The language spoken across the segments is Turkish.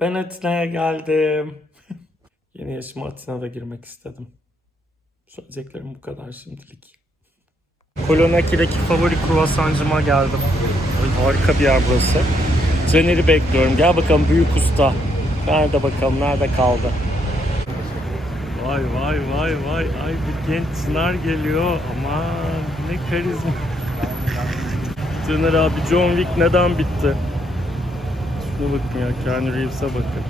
Ben Atina'ya geldim. Yeni yaşıma Atina'da girmek istedim. Söyleyeceklerim bu kadar şimdilik. Kolonaki'deki favori kruvasancıma geldim. Harika bir yer burası. Caner'i bekliyorum. Gel bakalım büyük usta. Nerede bakalım nerede kaldı? Vay vay vay vay. Ay bir genç Çınar geliyor. Aman ne karizma. Caner abi John Wick neden bitti? Bakın ya Keanu Reeves'e bakın.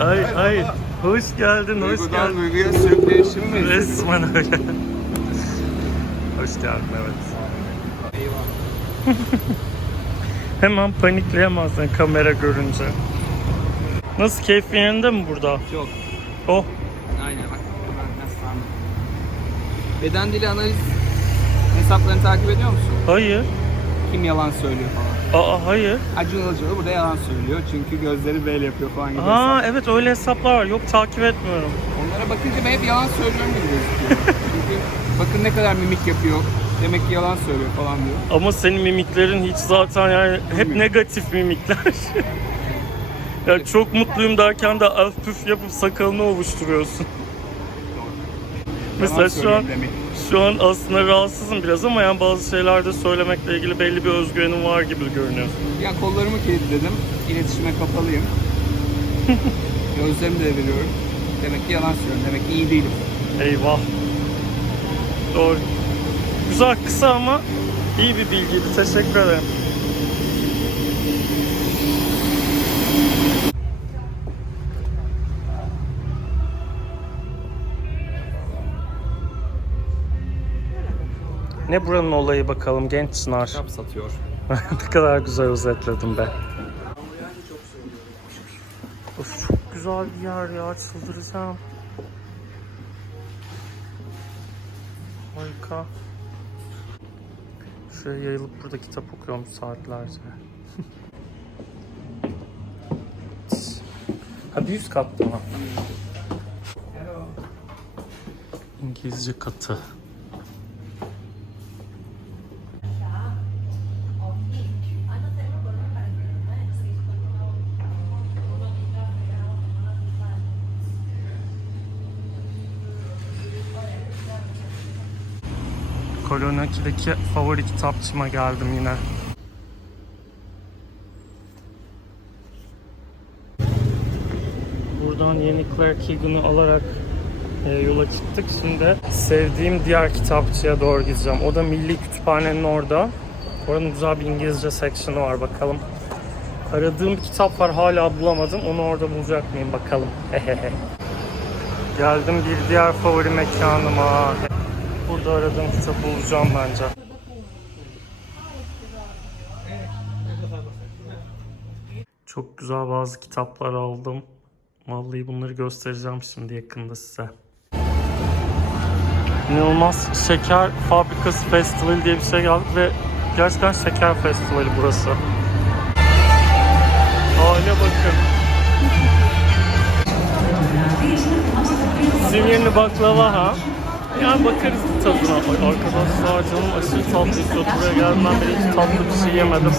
Ay ay hoş geldin hoş Duygudan geldin. duyguya sürükleyişim mi? Resmen öyle. hoş geldin evet. Hemen panikleyemezsin kamera görünce. Nasıl keyfin yerinde mi burada? Çok. Oh Aynen bak. Ben nasıl anladım. Beden dili analiz hesaplarını takip ediyor musun? hayır. Kim yalan söylüyor falan. Aa hayır. Acun Ilıcalı burada yalan söylüyor çünkü gözleri böyle yapıyor falan gibi. Aa hesap. evet öyle hesaplar var. Yok takip etmiyorum. Onlara bakınca ben hep yalan söylüyorum gibi gözüküyor. çünkü bakın ne kadar mimik yapıyor. Demek ki yalan söylüyor falan diyor. Ama senin mimiklerin hiç zaten yani hep Mimik. negatif mimikler. ya çok mutluyum derken de öf püf yapıp sakalını ovuşturuyorsun. Mesela şu an söylüyorum demek. Şu an aslında rahatsızım biraz ama yani bazı şeylerde söylemekle ilgili belli bir özgüvenim var gibi görünüyor. Yani kollarımı kilitledim. İletişime kapalıyım. Gözlerimi de veriyorum. Demek ki yalan söylüyorum. Demek ki iyi değilim. Eyvah. Doğru. Güzel kısa ama iyi bir bilgiydi. Teşekkür ederim. Ne buranın olayı bakalım genç Çınar. Kitap satıyor. ne kadar güzel özetledim be. Of çok güzel bir yer ya çıldıracağım. Harika. Şuraya yayılıp burada kitap okuyorum saatlerce. ha bir üst katta mı? İngilizce katı. Kolonyaki'deki favori kitapçıma geldim yine. Buradan yeni Claire Keegan'ı alarak e, yola çıktık. Şimdi sevdiğim diğer kitapçıya doğru gideceğim. O da Milli Kütüphane'nin orada. Oranın güzel bir İngilizce section'ı var bakalım. Aradığım bir kitap var hala bulamadım. Onu orada bulacak mıyım bakalım. Geldim bir diğer favori mekanıma. Burada aradığım kitabı bulacağım bence. Çok güzel bazı kitaplar aldım. Vallahi bunları göstereceğim şimdi yakında size. İnanılmaz Şeker Fabrikası Festivali diye bir şey geldik ve gerçekten şeker festivali burası. Hale bakın. Simirli baklava ha. Yani bakarız tadına. Arkadaşlar canım aşırı tatlı istiyor. Buraya geldiğimden beri hiç tatlı bir şey yemedim.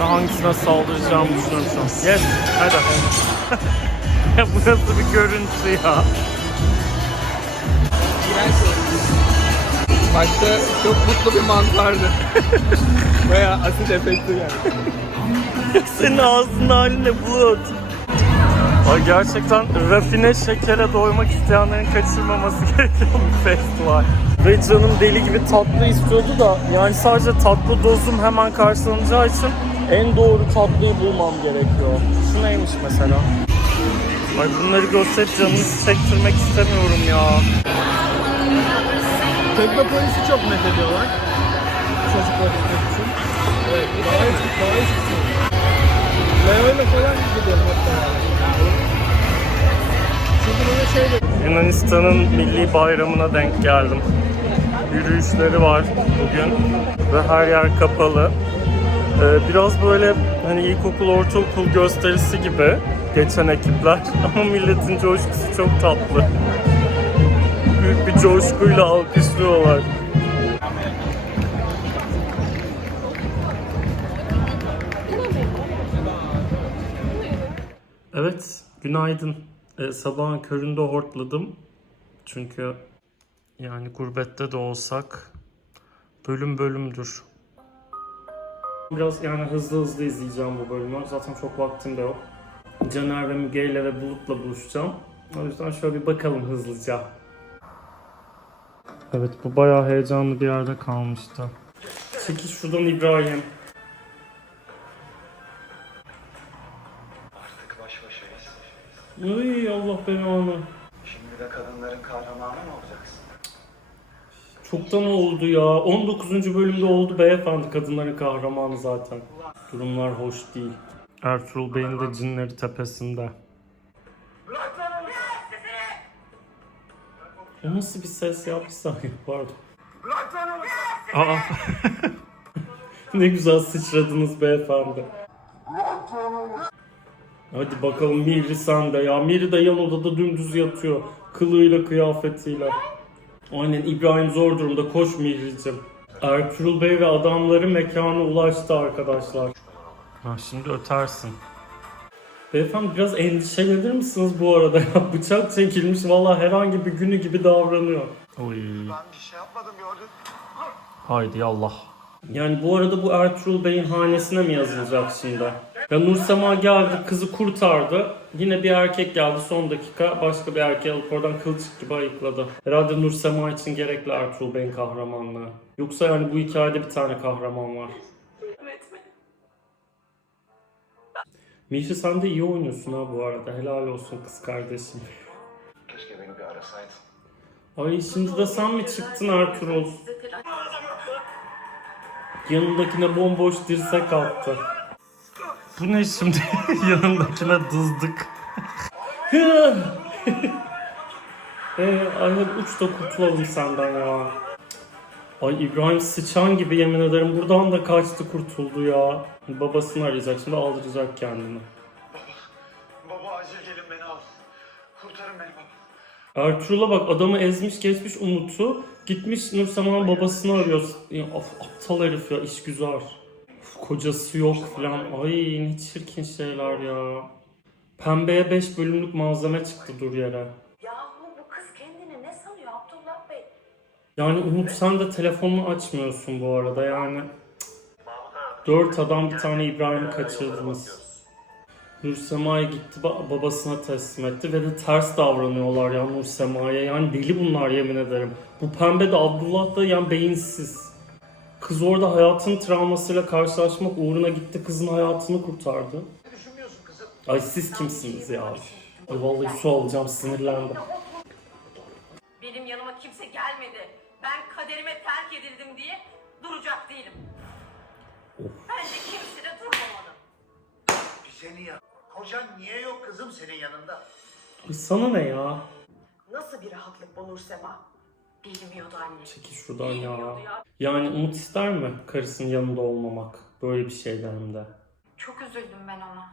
Ve hangisine saldıracağımı düşünüyorum şu an. Yes, hadi. ya bu nasıl bir görüntü ya? Başta çok mutlu bir mantardı. Baya asit efekti geldi. Senin ağzının haline bulut. Ay gerçekten rafine şekere doymak isteyenlerin kaçırmaması gereken bir festival. Ve canım deli gibi tatlı istiyordu da yani sadece tatlı dozum hemen karşılanacağı için en doğru tatlıyı bulmam gerekiyor. Şu neymiş mesela? Ay bunları gösterip canınızı çektirmek istemiyorum ya. Teknopolisi çok net ediyorlar. Çocuklar için. Evet, daha iyi, daha iyi Leo'yla falan gidiyorum hatta. Yunanistan'ın milli bayramına denk geldim. Yürüyüşleri var bugün ve her yer kapalı. Ee, biraz böyle hani ilkokul, ortaokul gösterisi gibi geçen ekipler ama milletin coşkusu çok tatlı. Büyük bir coşkuyla alkışlıyorlar. Evet, günaydın. Ee, sabahın köründe hortladım. Çünkü yani gurbette de olsak bölüm bölümdür. Biraz yani hızlı hızlı izleyeceğim bu bölümü. Zaten çok vaktim de yok. Caner ve Müge ile ve Bulut'la buluşacağım. O yüzden şöyle bir bakalım hızlıca. Evet bu bayağı heyecanlı bir yerde kalmıştı. Çekil şuradan İbrahim. Ay Allah belanı. Şimdi de kadınların kahramanı mı olacaksın? Çoktan oldu ya. 19. bölümde oldu beyefendi kadınların kahramanı zaten. Durumlar hoş değil. Ertuğrul Bey'in de cinleri tepesinde. O nasıl bir ses ya? Bir saniye pardon. Aa. ne güzel sıçradınız beyefendi. Hadi bakalım Miri sen de ya. Miri de yan odada dümdüz yatıyor. Kılığıyla kıyafetiyle. Aynen İbrahim zor durumda. Koş Mihri'cim. Ertuğrul Bey ve adamları mekana ulaştı arkadaşlar. Ha şimdi ötersin. Beyefendi biraz endişelenir misiniz bu arada ya? Bıçak çekilmiş valla herhangi bir günü gibi davranıyor. Oy. Ben bir şey yapmadım gördün. Haydi Allah. Yani bu arada bu Ertuğrul Bey'in hanesine mi yazılacak şimdi? Ya Nursema geldi kızı kurtardı. Yine bir erkek geldi son dakika başka bir erkeği alıp oradan kılçık gibi ayıkladı. Herhalde Nursema için gerekli Ertuğrul Bey'in kahramanlığı. Yoksa yani bu hikayede bir tane kahraman var. Mihri sen de iyi oynuyorsun ha bu arada. Helal olsun kız kardeşim. Keşke beni bir arasaydın. Ay şimdi de sen mi çıktın Ertuğrul? Yanındakine bomboş dirsek attı. Bu ne şimdi? Yanındakine dızdık. Eee anne uç da kurtulalım senden ya. Ay İbrahim sıçan gibi yemin ederim buradan da kaçtı kurtuldu ya. Babasını arayacak şimdi aldıracak kendini. Baba acil gelin beni al. Kurtarın beni baba. Ertuğrul'a bak adamı ezmiş geçmiş Umut'u. Gitmiş Nursema'nın babasını arıyor. Ya, of, aptal herif ya iş güzel. Of, kocası yok falan. Ay ne çirkin şeyler ya. Pembeye 5 bölümlük malzeme çıktı dur yere. Yahu bu kız kendini ne sanıyor Abdullah Bey? Yani Umut sen de telefonunu açmıyorsun bu arada yani. Dört adam bir tane İbrahim'i kaçırdınız. Nursema'ya gitti ba- babasına teslim etti ve de ters davranıyorlar ya Nursema'ya. Yani deli bunlar yemin ederim. Bu pembe de Abdullah da yani beyinsiz. Kız orada hayatın travmasıyla karşılaşmak uğruna gitti kızın hayatını kurtardı. Düşünmüyorsun kızım. Ay siz kimsiniz ya? Ay vallahi su alacağım sinirlendim. Benim yanıma kimse gelmedi. Ben kaderime terk edildim diye duracak değilim. Ben de kimse de durmamalı. Bir seni ya. Kocan niye yok kızım senin yanında? Ay sana ne ya? Nasıl bir rahatlık bu Nursema? Bilmiyordu anne. Çekil şuradan ya. Bilmiyordu ya. Yani Umut ister mi karısının yanında olmamak? Böyle bir şeyden hem de. Çok üzüldüm ben ona.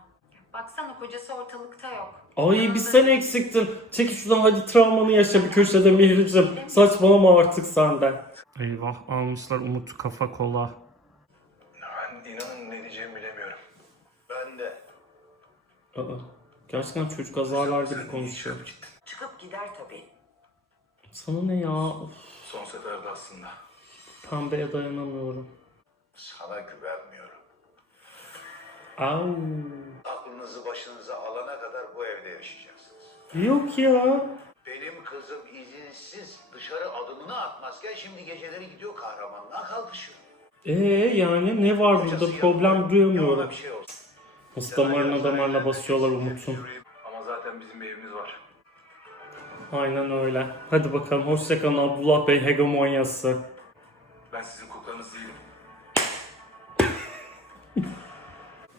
Baksana kocası ortalıkta yok. Ay bir Yanında- sen eksiktin. Çekil şuradan hadi travmanı yaşa bir köşede Mihricim. Saçmalama artık senden. Eyvah almışlar Umut kafa kola. Ben inanın ne diyeceğimi bilemiyorum. Ben de. Aa, gerçekten çocuk azarlar gibi konuşuyor. Çıkıp gider tabii. Sana ne ya? Of, Son seferde aslında. pembeye dayanamıyorum. Sana güvenmiyorum. Au. Aklınızı başınıza alana kadar bu evde yaşayacaksınız. Yok ya. Benim kızım izinsiz dışarı adımını atmazken şimdi geceleri gidiyor kahramanlığa kalkışıyor. Ee yani ne var burada Kocası problem yanında. Ya duyamıyorum. şey olsun. Islamarına damarına basıyorlar Umut'un. Ama zaten bizim bir evimiz. Aynen öyle. Hadi bakalım hoşçakalın Abdullah Bey hegemonyası. Ben sizin kuklanız değilim.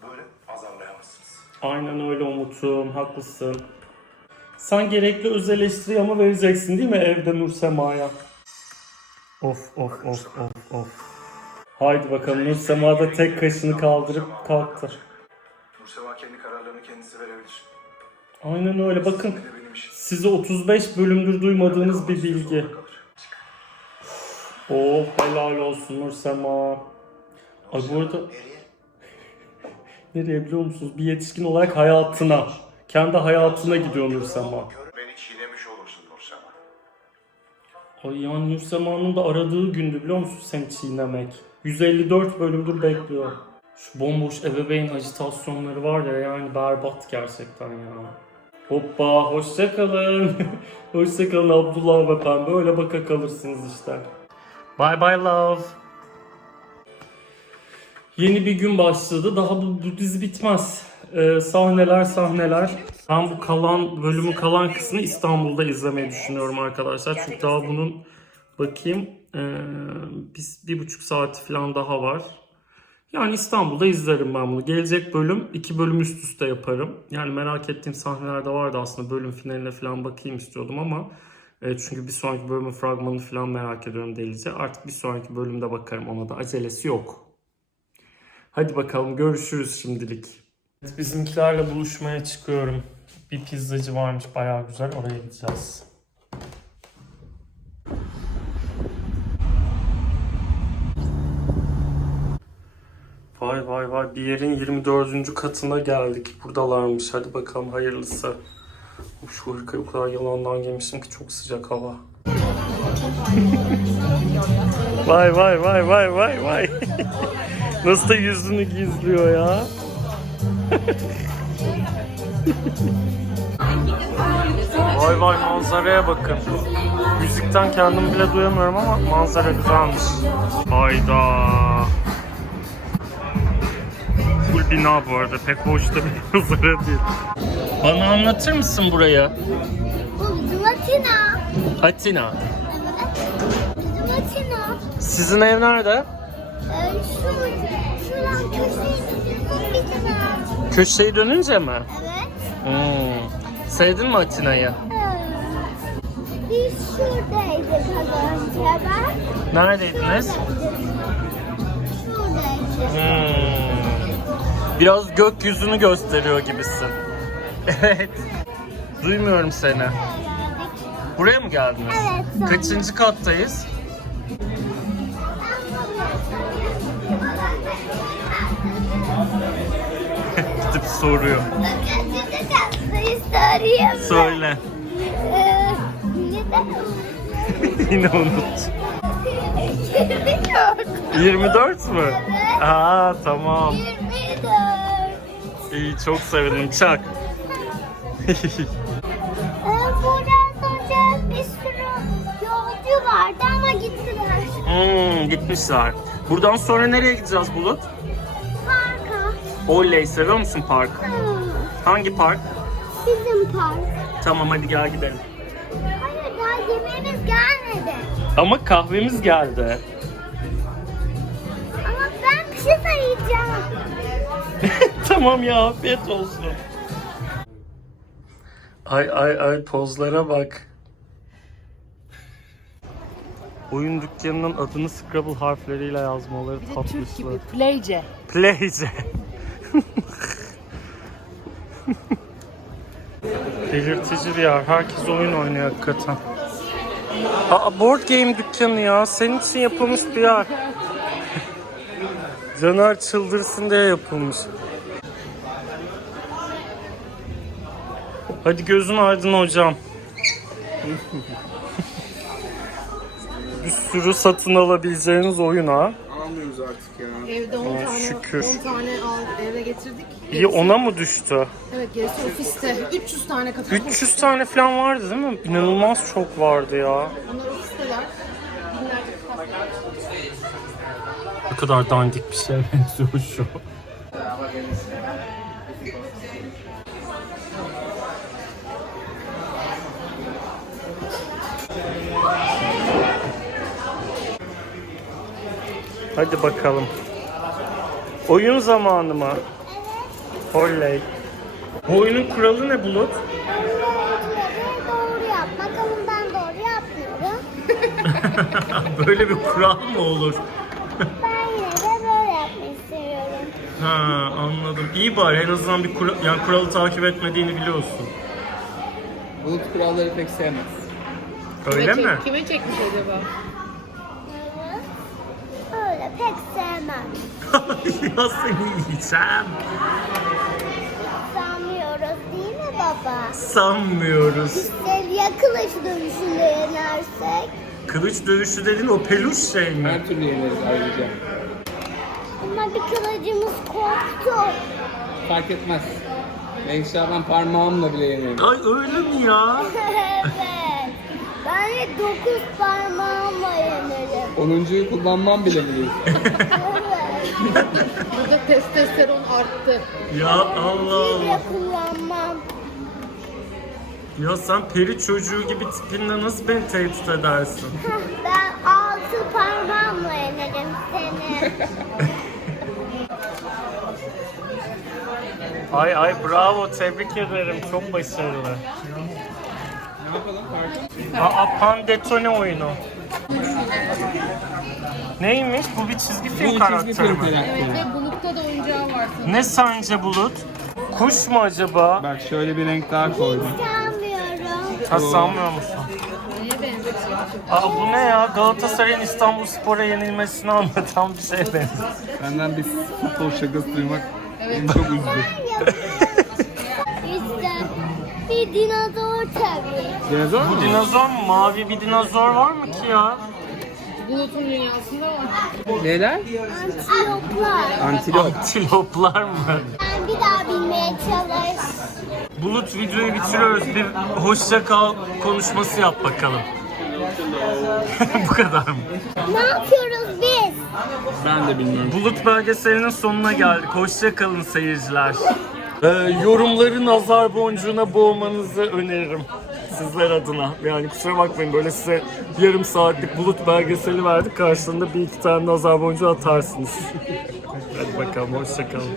Böyle azarlayamazsınız. Aynen öyle Umut'um haklısın. Sen gerekli öz eleştiri ama vereceksin değil mi evde Nur Sema'ya? Of of of of of. Haydi bakalım Nur Sema da tek kaşını kaldırıp kalktı. Nursema kendi kararlarını kendisi verebilir. Aynen öyle bakın. Size 35 bölümdür duymadığınız bir bilgi. Oh helal olsun Nursema. Ay bu arada Nereye? biliyor musunuz? Bir yetişkin olarak hayatına. Kendi hayatına gidiyor Nursema. Beni çiğnemiş olursun Nursema. Ay yani Nursema'nın da aradığı gündü biliyor musun seni çiğnemek. 154 bölümdür bekliyor. Şu bomboş ebeveyn ajitasyonları var ya yani berbat gerçekten ya. Hoppa hoşçakalın. hoşçakalın Abdullah ve ben böyle baka kalırsınız işte. Bye bye love. Yeni bir gün başladı. Daha bu, bu dizi bitmez. Ee, sahneler sahneler. Ben bu kalan bölümün kalan kısmını İstanbul'da izlemeyi düşünüyorum arkadaşlar. Çünkü daha bunun bakayım ee, biz bir buçuk saat falan daha var. Yani İstanbul'da izlerim ben bunu. Gelecek bölüm iki bölüm üst üste yaparım. Yani merak ettiğim sahneler de vardı aslında. Bölüm finaline falan bakayım istiyordum ama e, çünkü bir sonraki bölümün fragmanını falan merak ediyorum delice. Artık bir sonraki bölümde bakarım ona da acelesi yok. Hadi bakalım görüşürüz şimdilik. Bizimkilerle buluşmaya çıkıyorum. Bir pizzacı varmış bayağı güzel oraya gideceğiz. Vay vay bir yerin 24. katına geldik. Buradalarmış. Hadi bakalım hayırlısı. Şu hırkayı o kadar yalandan giymişim ki çok sıcak hava. vay vay vay vay vay vay. Nasıl da yüzünü gizliyor ya. vay vay manzaraya bakın. Müzikten kendim bile duyamıyorum ama manzara güzelmiş. Hayda. Full bina bu arada. Pek hoş da bir manzara değil. Bana anlatır mısın burayı? Bu Latina. Atina. Evet. Latina. Sizin ev nerede? Ee, şu, şuradan bir tane. Köşeyi dönünce mi? Evet. Hmm. Sevdin mi Atina'yı? Ee, Biz şuradaydık az önce ben. Neredeydiniz? Şuradaydık. Biraz gökyüzünü gösteriyor gibisin. Evet. Duymuyorum seni. Buraya mı geldiniz? Evet. Kaçıncı kattayız? Gidip soruyor. Kaçıncı kattayız mi? Söyle. Ee? Yine unut. 24. 24 mü? Aa tamam. 24. İyi çok sevindim. Çak. Ee, buradan sonra bir sürü yolcu vardı ama gittiler. hmm, gitmişler. Buradan sonra nereye gideceğiz Bulut? Parka. Oley seviyor musun park? Hmm, Hangi park? Bizim park. Tamam hadi gel gidelim. Hayır daha yemeğimiz gelmedi. Ama kahvemiz geldi. tamam ya afiyet olsun. Ay ay ay pozlara bak. Oyun dükkanının adını Scrabble harfleriyle yazmaları Bir de tatlışlar. Türk gibi playce. Playce. Belirtici bir yer. Herkes oyun oynuyor hakikaten. Aa, board game dükkanı ya. Senin için yapılmış bir yer. Caner çıldırsın diye yapılmış. Hadi gözün aydın hocam. bir sürü satın alabileceğiniz oyun ha. Almıyoruz artık ya. Evde 10 Aa, tane, şükür. 10 tane al, eve getirdik. İyi ona mı düştü? Evet gerisi ofiste. 300 tane katalog. 300 tane falan vardı değil mi? İnanılmaz çok vardı ya. Onlar Ne kadar dandik bir şey benziyor şu. Hadi bakalım. Oyun zamanı mı? Oley. Bu oyunun kuralı ne Bulut? doğru yap. Bakalım ben doğru yapmıyorum. Böyle bir kural mı olur? Ben yine de böyle yapmayı seviyorum. Ha anladım. İyi bari en azından bir kural, yani kuralı takip etmediğini biliyorsun. Bulut kuralları pek sevmez. Öyle Kime mi? çek- Kime çekmiş acaba? de pek sevmem. ya seni yiyeceğim. Sanmıyoruz değil mi baba? Sanmıyoruz. Biz ya kılıç dövüşünde yenersek? Kılıç dövüşü dedin o peluş şey mi? Her türlü yeneriz ayrıca. Ama bir kılıcımız koptu. Fark etmez. Neyse ben parmağımla bile yenerim. Ay öyle mi ya? evet. Ben de dokuz parmağımla yenerim. Onuncuyu kullanmam bile biliyorsun. Evet. Burada testosteron arttı. Ya Allah Allah. de kullanmam. Ya sen peri çocuğu gibi tipinle nasıl beni tehdit edersin? Ben altı parmağımla yenerim seni. Ay ay bravo tebrik ederim çok başarılı. ne yapalım Farkın? Aa Pandetone oyunu. Neymiş? Bu bir çizgi film karakteri mi? Evet ve bulutta da oyuncağı var sanırım. Ne sence Bulut? Kuş mu acaba? Bak şöyle bir renk daha koydum. Sanmıyorum. Ha sanmıyor musun? Neye? Aa bu ne ya? Galatasaray'ın İstanbul Spor'a yenilmesini anlatan bir şey benziyor. Benden bir futbol şakası duymak çok üzdü. İşte bir dinozor tabii. Dinozor mu? Dinozor mu? Mavi bir dinozor var mı ki ya? Bulutun dünyasında var. Neler? Antiloplar. Antilop. Antiloplar mı? Ben bir daha bilmeye çalış. Bulut videoyu bitiriyoruz. Bir hoşça kal konuşması yap bakalım. Bu kadar mı? Ne yapıyoruz? Ben de bilmiyorum. Bulut belgeselinin sonuna geldik. Hoşça kalın seyirciler. Ee, yorumları nazar boncuğuna boğmanızı öneririm. Sizler adına. Yani kusura bakmayın böyle size yarım saatlik bulut belgeseli verdik. Karşılığında bir iki tane nazar boncuğu atarsınız. Hadi bakalım hoşça kalın.